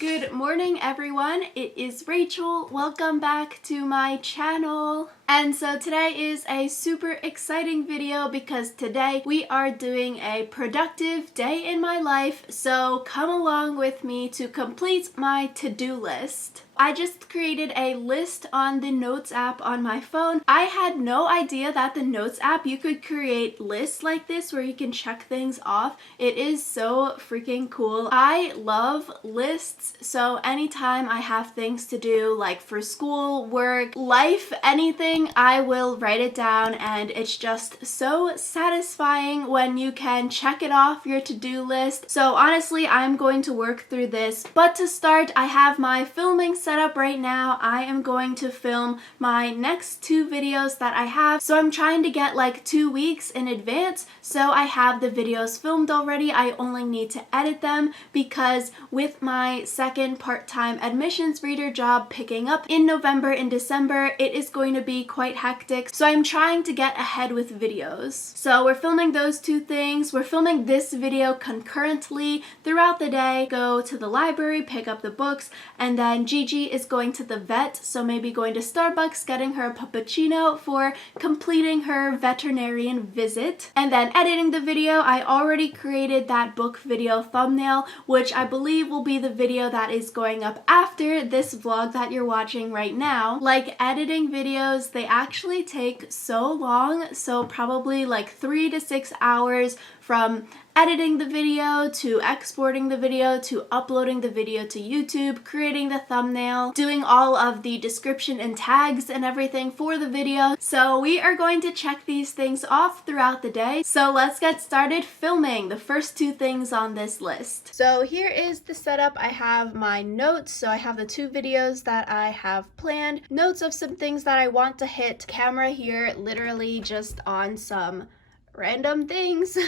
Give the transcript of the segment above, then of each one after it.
Good morning, everyone. It is Rachel. Welcome back to my channel. And so today is a super exciting video because today we are doing a productive day in my life. So come along with me to complete my to-do list. I just created a list on the Notes app on my phone. I had no idea that the Notes app, you could create lists like this where you can check things off. It is so freaking cool. I love lists, so anytime I have things to do, like for school, work, life, anything, I will write it down, and it's just so satisfying when you can check it off your to-do list. So honestly, I'm going to work through this, but to start, I have my filming set up right now. I am going to film my next 2 videos that I have, so I'm trying to get like 2 weeks in advance, so I have the videos filmed already. I only need to edit them because with my second part-time admissions reader job picking up in November and December, it is going to be quite hectic, so I'm trying to get ahead with videos. So we're filming those 2 things. We're filming this video concurrently throughout the day. Go to the library, pick up the books, and then Gigi is going to the vet, so maybe going to Starbucks, getting her a puppuccino for completing her veterinarian visit. And then editing the video, I already created that book video thumbnail, which I believe will be the video that is going up after this vlog that you're watching right now. Like, editing videos, they actually take so long, so probably like 3 to 6 hours from editing the video to exporting the video to uploading the video to YouTube, creating the thumbnail, doing all of the description and tags and everything for the video. So we are going to check these things off throughout the day. So let's get started filming the first 2 things on this list. So here is the setup. I have my notes. So I have the 2 videos that I have planned, notes of some things that I want to hit, camera here literally just on some random things.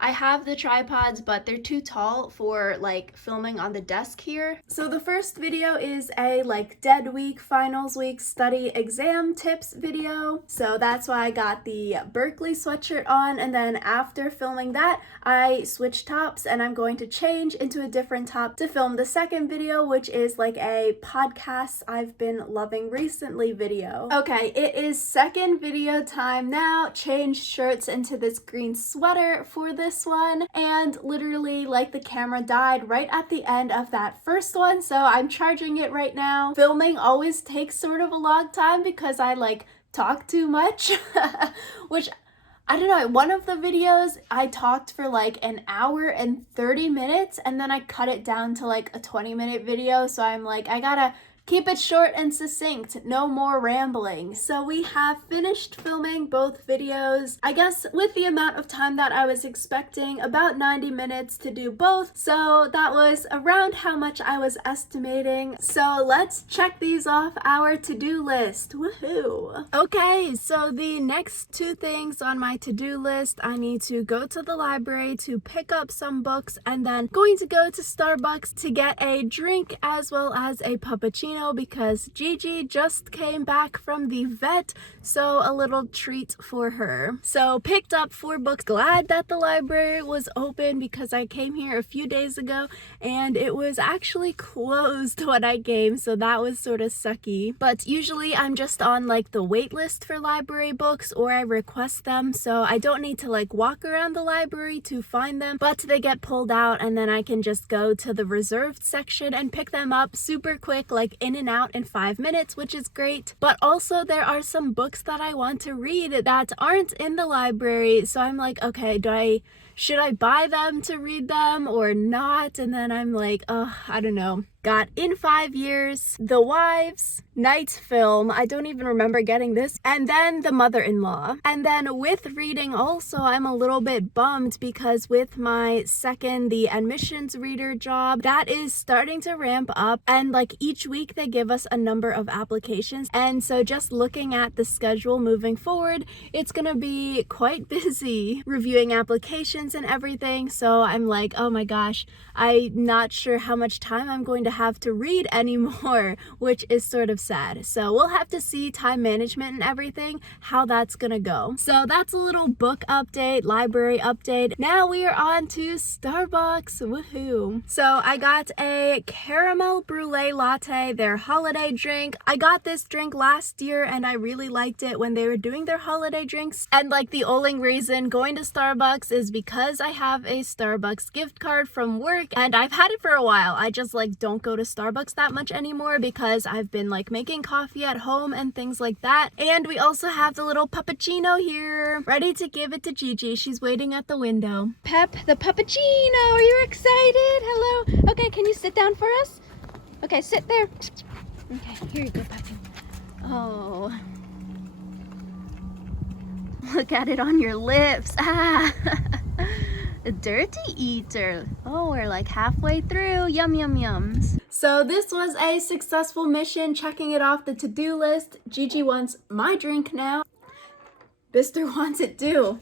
I have the tripods, but they're too tall for like filming on the desk here. So the first video is a like dead week, finals week study exam tips video. So that's why I got the Berkeley sweatshirt on, and then after filming that, I switched tops and I'm going to change into a different top to film the second video, which is like a podcast I've been loving recently video. Okay, it is second video time now. Changed shirts into this green sweater for this one, and literally like the camera died right at the end of that first one, so I'm charging it right now. Filming always takes sort of a long time because I like talk too much which I don't know, one of the videos I talked for like an hour and 30 minutes and then I cut it down to like a 20-minute video, so I'm like, I gotta keep it short and succinct, no more rambling. So we have finished filming both videos, I guess with the amount of time that I was expecting, about 90 minutes to do both. So that was around how much I was estimating. So let's check these off our to-do list. Woohoo! Okay, so the next 2 things on my to-do list, I need to go to the library to pick up some books, and then going to go to Starbucks to get a drink as well as a puppuccino because Gigi just came back from the vet, so a little treat for her. So picked up 4 books. Glad that the library was open because I came here a few days ago and it was actually closed when I came, so that was sort of sucky. But usually I'm just on like the wait list for library books, or I request them, so I don't need to like walk around the library to find them, but they get pulled out and then I can just go to the reserved section and pick them up super quick, like in and out in 5 minutes, which is great. But also there are some books that I want to read that aren't in the library, so I'm like, okay, should I buy them to read them or not? And then I'm like, I don't know. Got In 5 Years, The Wives, Night Film, I don't even remember getting this, and then The Mother-in-Law. And then with reading also, I'm a little bit bummed because with my second, the admissions reader job, that is starting to ramp up, and like each week they give us a number of applications, and so just looking at the schedule moving forward, it's gonna be quite busy reviewing applications assignments and everything, so I'm like, oh my gosh, I'm not sure how much time I'm going to have to read anymore, which is sort of sad. So we'll have to see time management and everything, how that's gonna go. So that's a little book update, library update. Now we are on to Starbucks, woohoo. So I got a caramel brulee latte, their holiday drink. I got this drink last year and I really liked it when they were doing their holiday drinks. And like the only reason going to Starbucks is because I have a Starbucks gift card from work and I've had it for a while. I just like don't go to Starbucks that much anymore because I've been like making coffee at home and things like that. And we also have the little puppuccino here, ready to give it to Gigi. She's waiting at the window. Pep, the puppuccino, are you excited? Hello. Okay, can you sit down for us? Okay, sit there. Okay, here you go, puppy. Oh. Look at it on your lips. Ah. A dirty eater. Oh, we're like halfway through. Yum, yum, yums. So this was a successful mission, checking it off the to-do list. Gigi wants my drink now. Bister wants it too.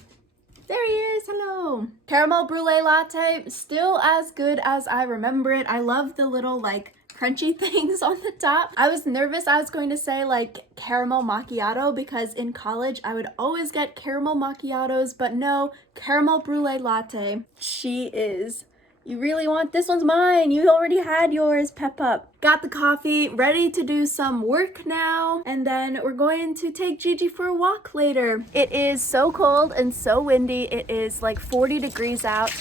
There he is, hello. Caramel brulee latte, still as good as I remember it. I love the little like crunchy things on the top. I was nervous I was going to say like caramel macchiato because in college I would always get caramel macchiatos, but no, caramel brulee latte. She is. You really want this one's mine. You already had yours, pep up. Got the coffee, ready to do some work now. And then we're going to take Gigi for a walk later. It is so cold and so windy. It is like 40 degrees out.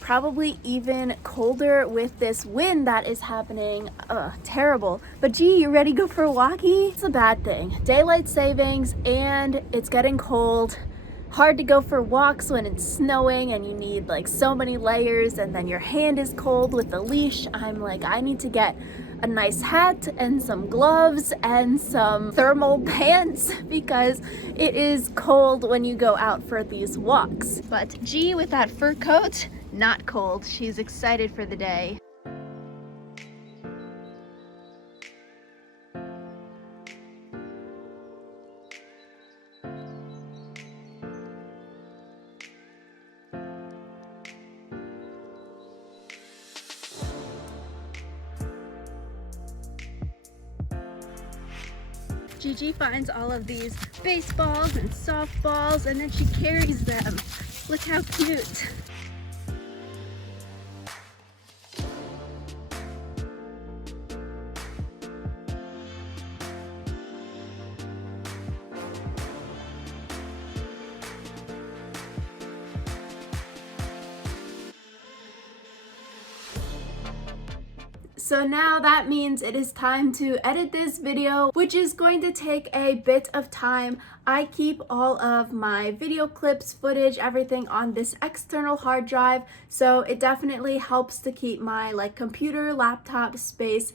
Probably even colder with this wind that is happening. Ugh, terrible. But gee, you ready to go for a walkie? It's a bad thing. Daylight savings and it's getting cold. Hard to go for walks when it's snowing and you need like so many layers and then your hand is cold with the leash. I'm like, I need to get a nice hat and some gloves and some thermal pants because it is cold when you go out for these walks. But G with that fur coat, not cold. She's excited for the day. Gigi finds all of these baseballs and softballs and then she carries them. Look how cute. So now that means it is time to edit this video, which is going to take a bit of time. I keep all of my video clips, footage, everything on this external hard drive, so it definitely helps to keep my like computer, laptop space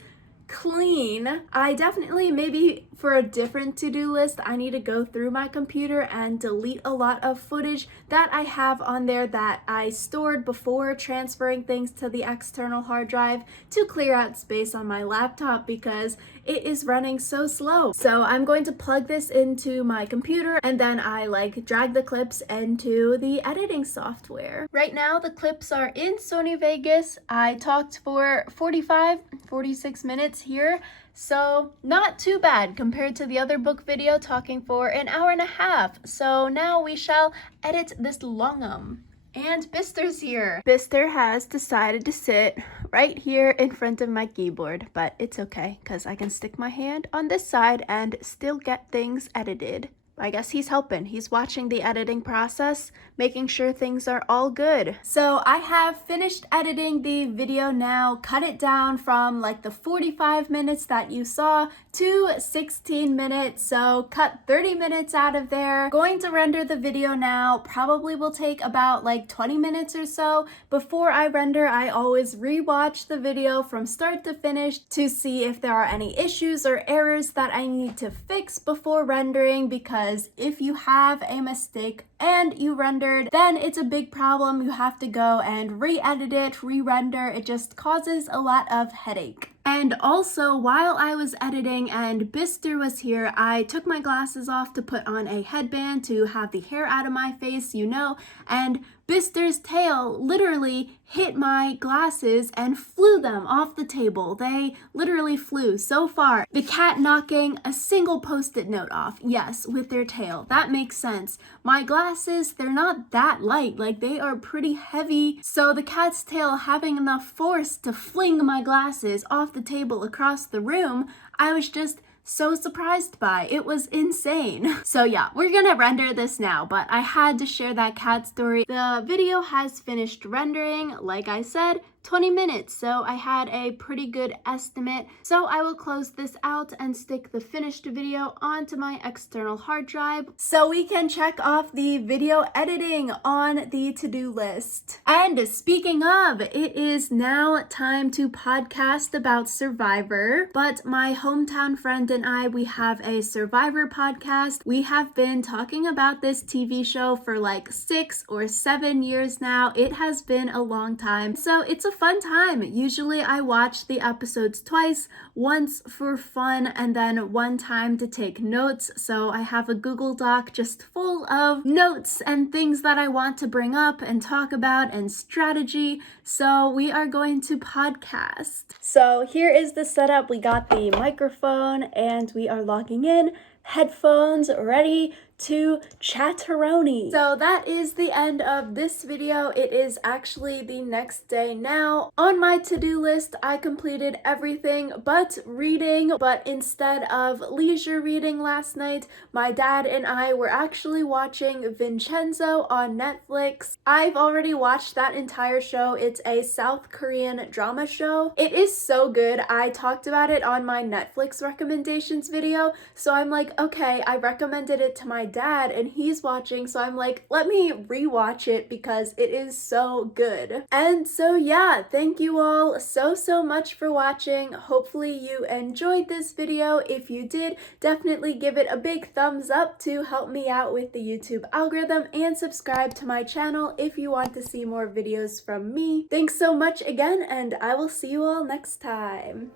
clean. I definitely, maybe for a different to-do list, I need to go through my computer and delete a lot of footage that I have on there that I stored before transferring things to the external hard drive to clear out space on my laptop because it is running so slow. So I'm going to plug this into my computer and then I like drag the clips into the editing software. Right now the clips are in Sony Vegas. I talked for 46 minutes here, so not too bad compared to the other book video talking for an hour and a half. So now we shall edit this longum. And Bister's here. Bister has decided to sit right here in front of my keyboard, but it's okay because I can stick my hand on this side and still get things edited. I guess he's helping. He's watching the editing process, making sure things are all good. So I have finished editing the video now, cut it down from like the 45 minutes that you saw to 16 minutes. So cut 30 minutes out of there. Going to render the video now, probably will take about like 20 minutes or so. Before I render, I always rewatch the video from start to finish to see if there are any issues or errors that I need to fix before rendering, because if you have a mistake and you rendered, then it's a big problem. You have to go and re-edit it, re-render. It just causes a lot of headache. And also, while I was editing and Bister was here, I took my glasses off to put on a headband to have the hair out of my face, you know, and Bister's tail literally hit my glasses and flew them off the table. They literally flew so far. The cat knocking a single post-it note off. Yes, with their tail. That makes sense. My glasses, they're not that light. Like, they are pretty heavy. So the cat's tail having enough force to fling my glasses off the table across the room, I was just so surprised by. It was insane. So yeah, we're gonna render this now, but I had to share that cat story. The video has finished rendering, like I said, 20 minutes, so I had a pretty good estimate. So I will close this out and stick the finished video onto my external hard drive so we can check off the video editing on the to-do list. And speaking of, it is now time to podcast about Survivor, but my hometown friend and I, we have a Survivor podcast. We have been talking about this TV show for like 6 or 7 years now. It has been a long time, so it's a fun time. Usually I watch the episodes twice, once for fun and then one time to take notes. So I have a Google Doc just full of notes and things that I want to bring up and talk about and strategy. So we are going to podcast. So here is the setup. We got the microphone and we are logging in, headphones ready to chatteroni. So that is the end of this video. It is actually the next day now. On my to-do list, I completed everything but reading, but instead of leisure reading last night, my dad and I were actually watching Vincenzo on Netflix. I've already watched that entire show. It's a South Korean drama show. It is so good. I talked about it on my Netflix recommendations video, so I'm like, okay, I recommended it to my dad and he's watching, so I'm like, let me rewatch it because it is so good. And so yeah, thank you all so much for watching. Hopefully you enjoyed this video. If you did, definitely give it a big thumbs up to help me out with the YouTube algorithm, and subscribe to my channel if you want to see more videos from me. Thanks so much again, and I will see you all next time.